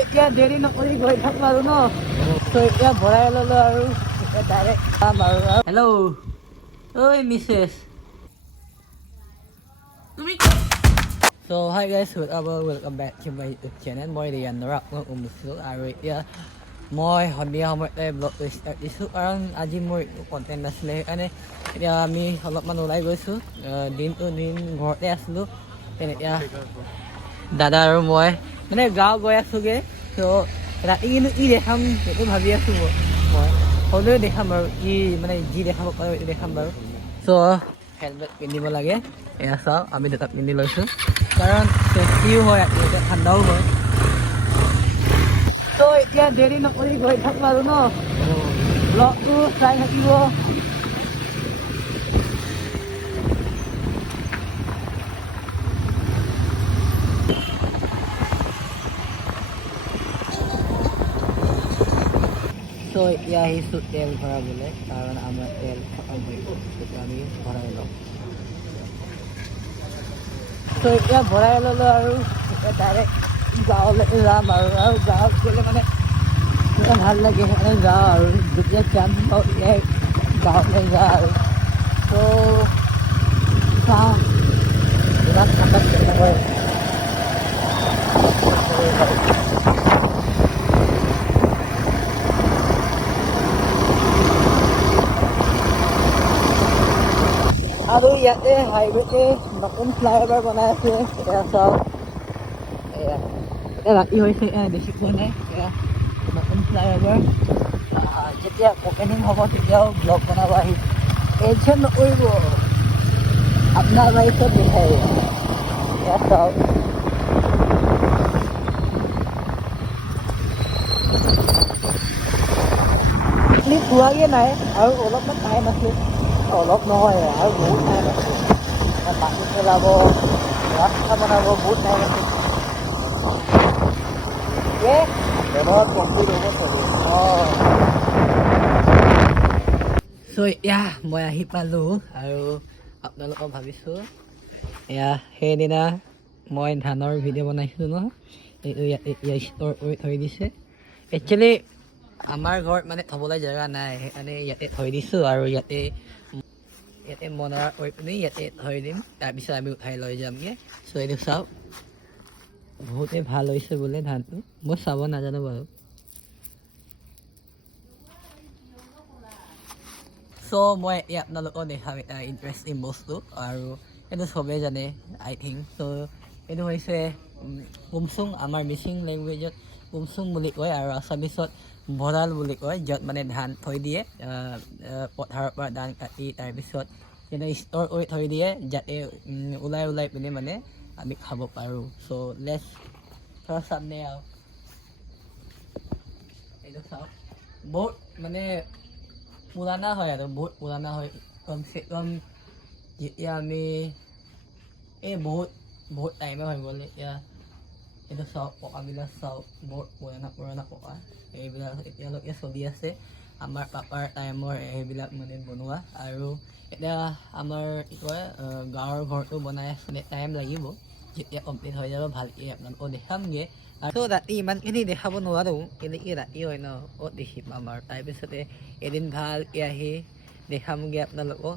এতিয়া দেৰি নকৰি গৈ থাকোঁ আৰু ন তো এতিয়া ভৰাই ল'লোঁ আৰু এতিয়া ডাইৰেক্ট যাম আৰু হেল্ল' ঐ মিছেছ তুমি So hi guys, welcome back to my YouTube channel. Moi Rian Norak ng umuso আৰু এতিয়া মই সন্ধিয়া সময়তে ব্লগটো ষ্টাৰ্ট দিছোঁ কাৰণ আজি মোৰ কণ্টেণ্ট নাছিলে সেইকাৰণে এতিয়া আমি অলপমান ওলাই গৈছোঁ দিন ঘৰতে আছিলোঁ এতিয়া দাদা আৰু মই মানে গাঁও গৈ আছোঁগৈ ত' ৰাতি কিন্তু কি দেখাম সেইটো ভাবি আছোঁ মই হ'লেও দেখাম বাৰু কি মানে যি দেখাব পাৰোঁ এইটো দেখাম বাৰু চ' হেলমেট পিন্ধিব লাগে এয়া চাওঁ আমি দুটা পিন্ধি লৈছোঁ কাৰণ চেফটিও হয় এতিয়া ঠাণ্ডাও হয় ত' এতিয়া দেৰি নকৰি গৈ থাকোঁ আৰু ন ব্লগটো চাই থাকিব ত' এতিয়া আহিছোঁ তেল ভৰাবলৈ কাৰণ আমাৰ তেল খতম হৈ গ'ল তেতিয়া আমি ভৰাই লওঁ ত' এতিয়া ভৰাই ল'লোঁ আৰু এতিয়া ডাইৰেক্ট গাঁৱলৈ যাম আৰু গাঁৱত গ'লে মানে ভাল লাগে সেইকাৰণে যাওঁ আৰু যেতিয়া যাম পাওঁ তেতিয়াই গাঁৱলৈ যাওঁ আৰু ত' চাওঁ ইমান ঠাণ্ডাত নহয় আৰু ইয়াতে হাইৱেতে নতুন ফ্লাইঅভাৰ বনাই আছে এয়া চাওক এয়া এতিয়া ৰাতি হৈছে বেছি পোৱা নাই এয়া নতুন ফ্লাইঅভাৰ যেতিয়া অপেনিং হ'ব তেতিয়াও ব্লগ বনাব আহিম টেনশ্যন নকৰিব আপোনাৰ লাইফত দেখাই এয়া চাওক ক্লিপ হোৱাগৈ নাই আৰু অলপমান টাইম আছে অলপ নহয় আৰু বহুত টাইম আছে মাটি পেলাব ৰাস্তা বনাব বহুত টাইম আছে চ' এতিয়া মই আহি পালোঁ আৰু আপোনালোকক ভাবিছোঁ এয়া সেইদিনা মই ধানৰ ভিডিঅ' বনাইছিলোঁ ন এইটো ইয়াতে ষ্ট'ৰ কৰি থৈ দিছে একচুৱেলি আমাৰ ঘৰত মানে থ'বলৈ জেগা নাই সেইকাৰণে ইয়াতে থৈ দিছোঁ আৰু ইয়াতে মনাৰ কৰি পিনি ইয়াতে থৈ দিম তাৰপিছত আমি উঠাই লৈ যামগৈ চ' এইটো চাওক বহুতেই ভাল হৈছে বোলে ধানটো মই চাব নাজানো বাৰু চ' মই এতিয়া আপোনালোকক দেখাম এটা ইণ্টাৰেষ্টিং বস্তু আৰু এইটো চবেই জানে আই থিংক চ' এইটো হৈছে কুমচুং আমাৰ মিচিং লেংগুৱেজত কুমচুং বুলি কয় আৰু আছামিছত ভঁৰাল বুলি কয় য'ত মানে ধান থৈ দিয়ে পথাৰৰ পৰা ধান কাটি তাৰপিছত যেনে ষ্ট'ৰ কৰি থৈ দিয়ে যাতে ওলাই পিনে মানে আমি খাব পাৰোঁ চ' লেটছ থোৰা সামনে আও এইটো চাওক বহুত মানে পুৰাণা হয় আৰু বহুত পুৰাণা হয় কমচে কম যেতিয়া আমি এই বহুত টাইমে হৈ গ'ল এতিয়া এইটো চাওক পকাবিলাক চাওক বহুত পুৰণা পকা এইবিলাক এতিয়ালৈকে চলি আছে আমাৰ পাপাৰ টাইমৰ সেইবিলাক মানে বনোৱা আৰু এতিয়া আমাৰ কি কয় গাঁৱৰ ঘৰটো বনাই আছিলে টাইম লাগিব যেতিয়া কমপ্লিট হৈ যাব ভালকৈ আপোনালোকক দেখামগৈ আৰু ৰাতি ইমানখিনি দেখাব নোৱাৰোঁ কেনেকৈ ৰাতি হয় ন ক'ত দেখি পাম আৰু তাৰপিছতে এদিন ভালকৈ আহি দেখামগৈ আপোনালোকক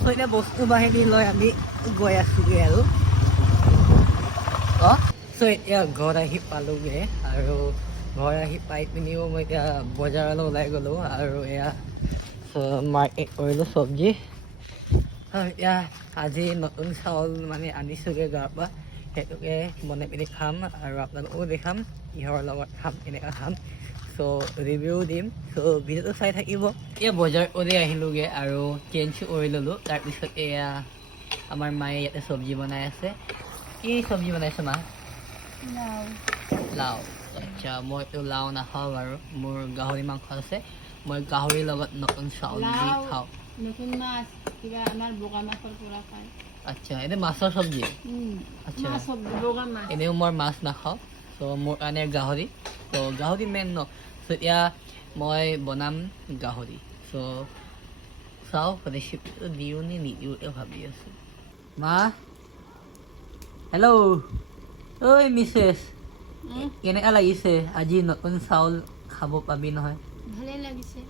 চ' এতিয়া বস্তু বাহিনী লৈ আমি গৈ আছোঁগৈ আৰু চ' এতিয়া ঘৰত আহি পালোঁগৈ আৰু ঘৰ আহি পাই পিনিও মই এতিয়া বজাৰলৈ ওলাই গ'লোঁ আৰু এয়া মাৰ্কেট কৰিলোঁ চব্জি এতিয়া আজি নতুন চাউল মানে আনিছোঁগৈ গাঁৱৰ পৰা সেইটোকে বনাই পিনি খাম আৰু আপোনালোকো দেখাম কিহৰ লগত খাম কেনেকৈ খাম চ' ৰিভিউ দিম চ' ভিডিঅ'টো চাই থাকিব এতিয়া বজাৰ কৰি আহিলোঁগৈ আৰু চেঞ্জো কৰি ল'লোঁ তাৰপিছত এয়া আমাৰ মায়ে ইয়াতে চব্জি বনাই আছে কি চব্জি বনাইছে মা লাও আচ্ছা মইতো লাও নাখাওঁ বাৰু মোৰ গাহৰি মাংস আছে মই গাহৰিৰ লগত নতুন চাউল দি খাওঁ নতুন মাছ কিবা আমাৰ বগা মাছৰ পৰা খায় আচ্ছা এইটো মাছৰ চব্জি আচ্ছা এনেও মই মাছ নাখাওঁ চ' মোৰ কাৰণে গাহৰি চ' গাহৰি মেইন ন চ' এতিয়া মই বনাম গাহৰি চ' চাওঁ ৰেচিপিটো দিওঁ নে নিদিওঁতে ভাবি আছোঁ মা হেল্ল' ঐ মিছেছ কেনেকা লাগিছে আজি নতুন চাউল খাব পাবি নহয় ভালে লাগিছে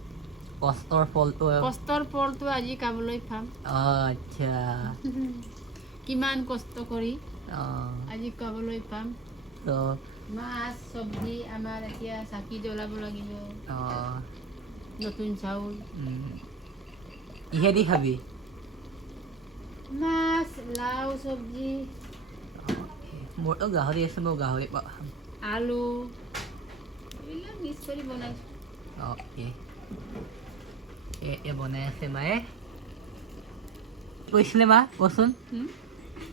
কষ্টৰ ফলটো কষ্টৰ ফলটো আজি খাবলৈ পাম আচ্ছা কিমান কষ্ট কৰি অঁ আজি খাবলৈ পাম তো মাছ চব্জি আমাৰ এতিয়া চাকি জ্বলাব লাগিব অঁ নতুন চাউল কিহেদি খাবি মাছ লাও চব্জি মোৰতো গাহৰি আছে মই গাহৰি খাম আলু এইবিলাক মিক্স কৰি বনাইছোঁ অ'কে এ বনাই আছে মায়ে কৈছিলে মা কচোন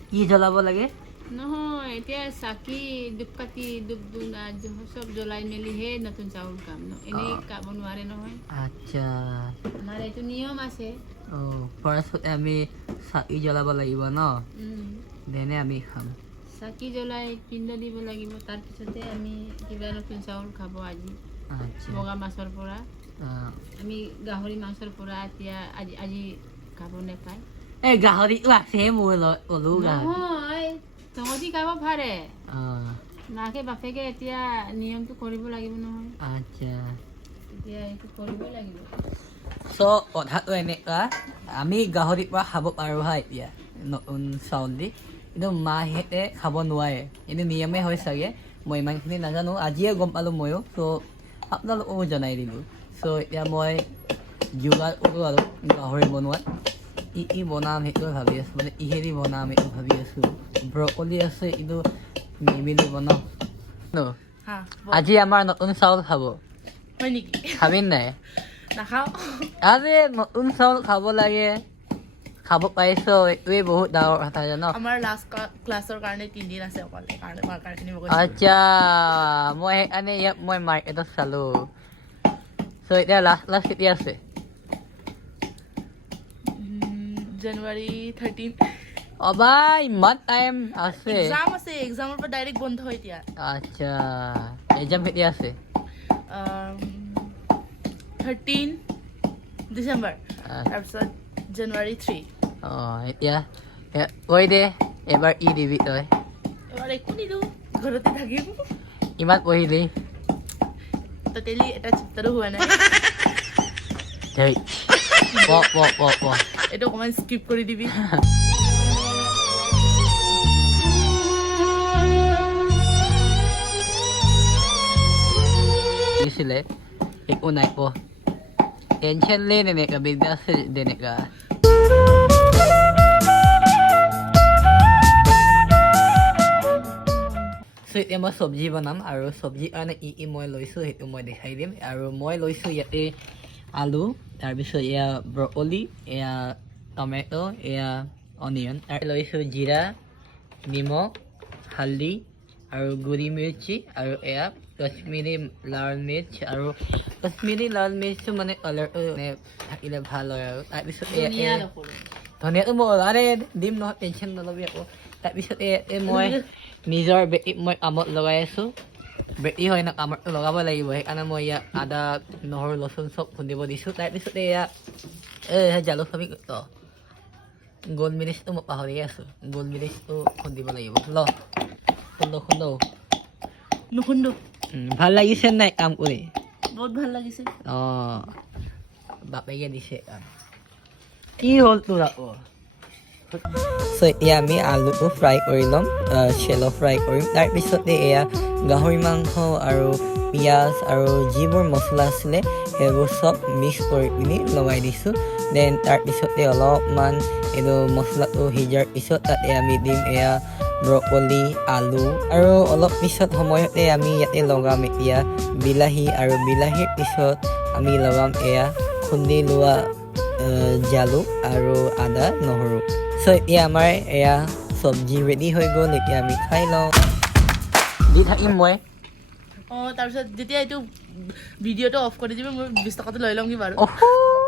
কি জ্বলাব লাগে নহয় এতিয়া চাকি ধূপকাঠি ধূপ ধূনা চব জ্বলাই মেলিহে নতুন চাউল খাম এনেই খাব নোৱাৰে নহয় আচ্ছা আমাৰ এইটো নিয়ম আছে অঁ ফাৰ্ষ্টতে আমি চাকি জ্বলাব লাগিব ন উম। দেনে আমি খাম চাকি জ্বলাই পিণ্ড দিব লাগিব তাৰপিছতে আমি কিবা নতুন চাউল খাব আজি আচ্ছা বগা মাছৰ পৰা অঁ আমি গাহৰি মাংসৰ পৰা এতিয়া আজি আজি খাব নাপায় এই গাহৰিটো আছে মোৰ ক'লো গাহৰি নহয় তহঁতি খাব পাৰে অঁ মাকে বাপেকে এতিয়া নিয়মটো কৰিব লাগিব নহয় আচ্ছা এতিয়া এইটো কৰিবই লাগিব চ' কথাটো এনেকুৱা আমি গাহৰিৰ পৰা খাব পাৰোঁ হা এতিয়া নতুন চাউল দি কিন্তু মাহঁতে খাব নোৱাৰে এইটো নিয়মে হয় চাগে মই ইমানখিনি নাজানো আজিয়ে গম পালোঁ ময়ো চ' আপোনালোককো জনাই দিলোঁ চ' এতিয়া মই যোগাৰ কৰোঁ আৰু গাহৰি বনোৱাত কি বনাম সেইটো ভাবি আছোঁ মানে কিহেদি বনাম এইটো ভাবি আছোঁ ব্ৰকলি আছে কিন্তু নিমিলিব ন আজি আমাৰ নতুন চাউল খাব হয় নেকি খাবি নাই নাখাওঁ আৰে নতুন চাউল খাব লাগে খাব পাৰিছ এইটোৱে বহুত ডাঙৰ কথা জান আমাৰ লাষ্ট ক্লাছৰ কাৰণে 3 দিন আছে অকল কাৰণে মাৰ্কাৰ কিনিব আচ্ছা মই সেইকাৰণে ইয়াত মই মাৰ্কেটত চালোঁ চ' এতিয়া লাষ্ট কেতিয়া আছে জানুৱাৰী 13 অবা ইমান টাইম আছে এক্সাম আছে এক্সামৰ পৰা ডাইৰেক্ট বন্ধ হয় এতিয়া আচ্ছা এক্সাম কেতিয়া আছে 13 ডিচেম্বৰ তাৰপিছত জানুৱাৰী 3 অঁ এতিয়া কৈ দে এবাৰ ই দিবি তই এবাৰ একো নিদিওঁ ঘৰতে থাকিম কিমান পঢ়িলি টোটেলি এটা চেপ্টাৰো হোৱা নাই ধেই প এইটো অকণমান স্কিপ কৰি দিবি দিছিলে একো নাই প টেনশ্যন লে তেনেকা বিন্দাছ তেনেকা চ' এতিয়া মই চব্জি বনাম আৰু চব্জিৰ কাৰণে কি মই লৈছোঁ সেইটো মই দেখাই দিম আৰু মই লৈছোঁ ইয়াতে আলু তাৰপিছত এয়া ব্ৰকলি এয়া টমেটো এয়া অনিয়ন আৰু লৈছোঁ জিৰা নিমখ হালধি আৰু গুড়ি মিৰ্চি আৰু এয়া কাশ্মীৰী লাল মিৰ্চ আৰু কাশ্মীৰী লাল মিৰ্চটো মানে কালাৰটো মানে থাকিলে ভাল হয় আৰু তাৰপিছত ধনিয়াটো মই ওলালে দিম নহয় টেনশ্যন নল'বি আকৌ তাৰপিছত মই নিজৰ বেটীক মই কামত লগাই আছোঁ বেটী হয় না কামতটো লগাব লাগিব সেইকাৰণে মই ইয়াত আদা নহৰু লচুন চব খুন্দিব দিছোঁ তাৰপিছতে এয়া জালুক চাবি গোলমিৰিচটো মই পাহৰি আছোঁ গোলমিৰিচটো খুন্দিব লাগিব খুন্দো নুখুন্দো ভাল লাগিছে নাই কাম কৰি বহুত ভাল লাগিছে অঁ বাপেকে দিছে কাম কি হ'ল তোৰ আকৌ চ' এতিয়া আমি আলুটো ফ্ৰাই কৰি ল'ম চেলো ফ্ৰাই কৰিম তাৰপিছতে এয়া গাহৰি মাংস আৰু পিঁয়াজ আৰু যিবোৰ মছলা আছিলে সেইবোৰ চব মিক্স কৰি পিনি লগাই দিছোঁ দেন তাৰপিছতে অলপমান এইটো মছলাটো সিজাৰ পিছত তাতে আমি দিম এয়া ব্ৰকলি আলু আৰু অলপ পিছত সময়তে আমি ইয়াতে লগাম এতিয়া বিলাহী আৰু বিলাহীৰ পিছত আমি লগাম এয়া খুন্দি লোৱা জালুক আৰু আদা নহৰু চ' এতিয়া আমাৰ এয়া চব্জি ৰেডি হৈ গ'ল এতিয়া আমি খাই লওঁ দি থাকিম মই তাৰপিছত যেতিয়া এইটো ভিডিঅ'টো অফ কৰি দিবি মই 20 টকাটো লৈ ল'ম কি বাৰু অহ